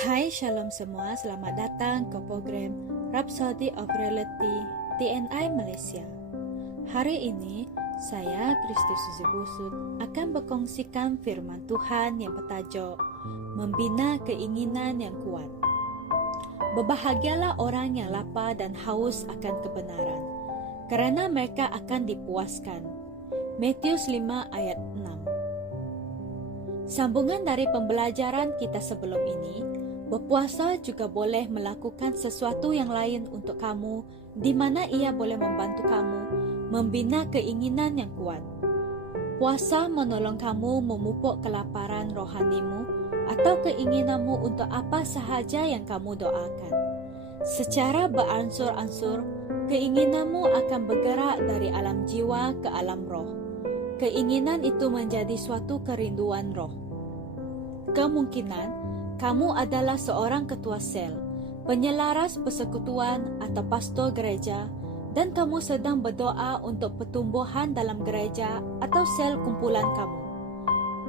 Hai Shalom semua, selamat datang ke program Rhapsody of Reality TNI Malaysia. Hari ini, saya Kristi Suzy Busut akan berkongsikan firman Tuhan yang bertajuk Membina Keinginan yang Kuat. Berbahagialah orang yang lapar dan haus akan kebenaran, kerana mereka akan dipuaskan. Matius 5 ayat 6. Sambungan dari pembelajaran kita sebelum ini, berpuasa juga boleh melakukan sesuatu yang lain untuk kamu, di mana ia boleh membantu kamu membina keinginan yang kuat. Puasa menolong kamu memupuk kelaparan rohanimu atau keinginanmu untuk apa sahaja yang kamu doakan. Secara beransur-ansur, keinginanmu akan bergerak dari alam jiwa ke alam roh. Keinginan itu menjadi suatu kerinduan roh. Kemungkinan kamu adalah seorang ketua sel, penyelaras persekutuan atau pastor gereja, dan kamu sedang berdoa untuk pertumbuhan dalam gereja atau sel kumpulan kamu.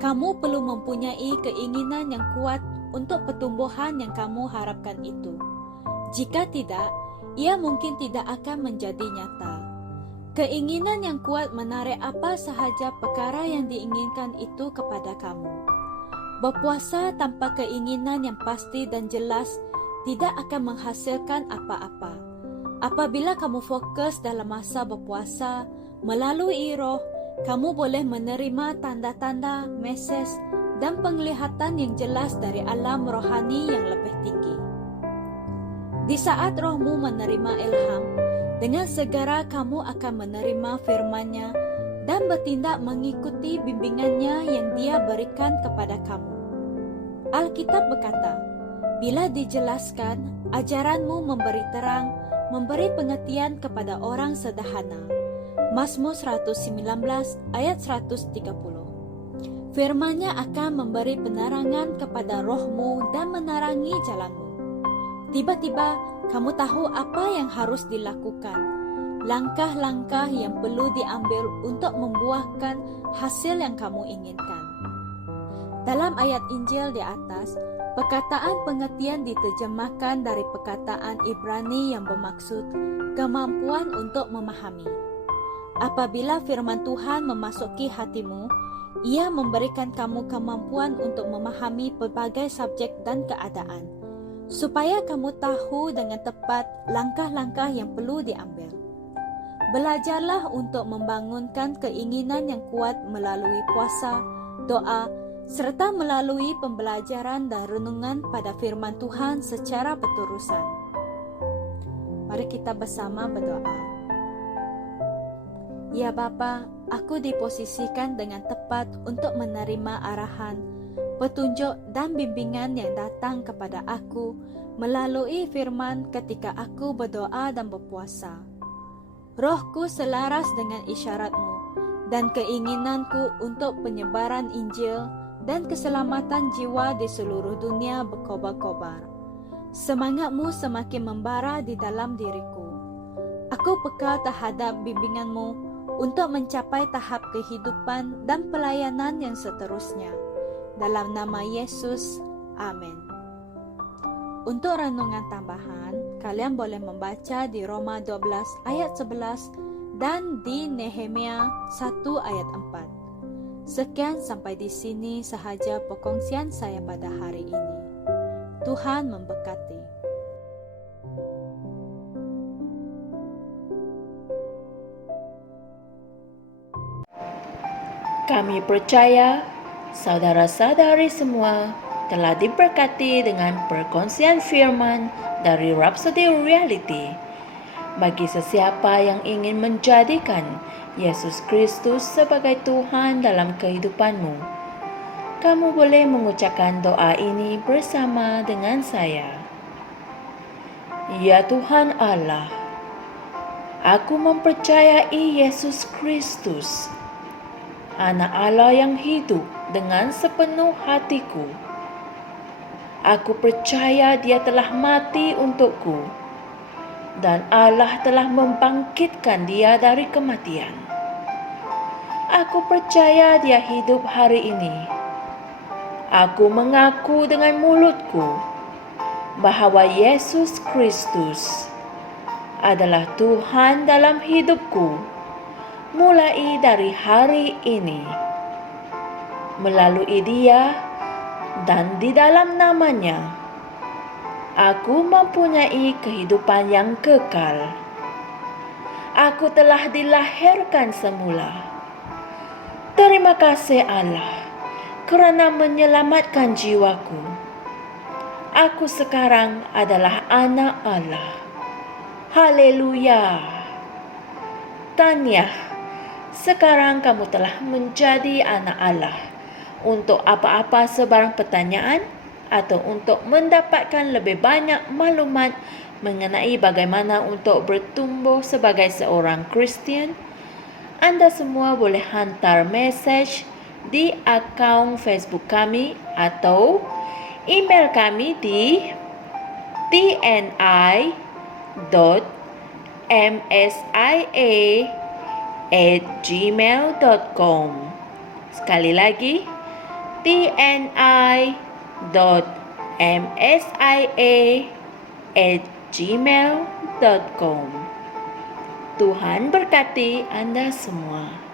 Kamu perlu mempunyai keinginan yang kuat untuk pertumbuhan yang kamu harapkan itu. Jika tidak, ia mungkin tidak akan menjadi nyata. Keinginan yang kuat menarik apa sahaja perkara yang diinginkan itu kepada kamu. Berpuasa tanpa keinginan yang pasti dan jelas tidak akan menghasilkan apa-apa. Apabila kamu fokus dalam masa berpuasa, melalui roh, kamu boleh menerima tanda-tanda, mesej dan penglihatan yang jelas dari alam rohani yang lebih tinggi. Di saat rohmu menerima ilham, dengan segera kamu akan menerima firman-Nya dan bertindak mengikuti bimbingannya yang Dia berikan kepada kamu. Alkitab berkata, bila dijelaskan, ajaranmu memberi terang, memberi pengertian kepada orang sederhana. Mazmur 119 ayat 130. Firman-Nya akan memberi penerangan kepada rohmu dan menerangi jalanmu. Tiba-tiba, kamu tahu apa yang harus dilakukan. Langkah-langkah yang perlu diambil untuk membuahkan hasil yang kamu inginkan. Dalam ayat Injil di atas, perkataan pengertian diterjemahkan dari perkataan Ibrani yang bermaksud kemampuan untuk memahami. Apabila firman Tuhan memasuki hatimu, ia memberikan kamu kemampuan untuk memahami pelbagai subjek dan keadaan, supaya kamu tahu dengan tepat langkah-langkah yang perlu diambil. Belajarlah untuk membangunkan keinginan yang kuat melalui puasa, doa, serta melalui pembelajaran dan renungan pada firman Tuhan secara berterusan. Mari kita bersama berdoa. Ya Bapa, aku diposisikan dengan tepat untuk menerima arahan, petunjuk dan bimbingan yang datang kepada aku melalui firman ketika aku berdoa dan berpuasa. Rohku selaras dengan isyarat-Mu dan keinginanku untuk penyebaran Injil dan keselamatan jiwa di seluruh dunia berkobar-kobar. Semangat-Mu semakin membara di dalam diriku. Aku peka terhadap bimbingan-Mu untuk mencapai tahap kehidupan dan pelayanan yang seterusnya. Dalam nama Yesus, amin. Untuk renungan tambahan, kalian boleh membaca di Roma 12 ayat 11 dan di Nehemia 1 ayat 4. Sekian sampai di sini sahaja perkongsian saya pada hari ini. Tuhan memberkati. Kami percaya saudara-saudari semua telah diberkati dengan perkongsian firman dari Rhapsody Reality. Bagi sesiapa yang ingin menjadikan Yesus Kristus sebagai Tuhan dalam kehidupanmu, kamu boleh mengucapkan doa ini bersama dengan saya. Ya Tuhan Allah, aku mempercayai Yesus Kristus, Anak Allah yang hidup dengan sepenuh hatiku. Aku percaya Dia telah mati untukku dan Allah telah membangkitkan Dia dari kematian. Aku percaya Dia hidup hari ini. Aku mengaku dengan mulutku bahwa Yesus Kristus adalah Tuhan dalam hidupku mulai dari hari ini. Melalui Dia dan di dalam nama-Nya, aku mempunyai kehidupan yang kekal. Aku telah dilahirkan semula. Terima kasih Allah kerana menyelamatkan jiwaku. Aku sekarang adalah anak Allah. Haleluya. Tanya, sekarang kamu telah menjadi anak Allah. Untuk apa-apa sebarang pertanyaan atau untuk mendapatkan lebih banyak maklumat mengenai bagaimana untuk bertumbuh sebagai seorang Kristian, Anda semua boleh hantar mesej di akaun Facebook kami atau email kami di tni.msia@gmail.com. Sekali lagi, tni.msia@gmail.com. Tuhan berkati Anda semua.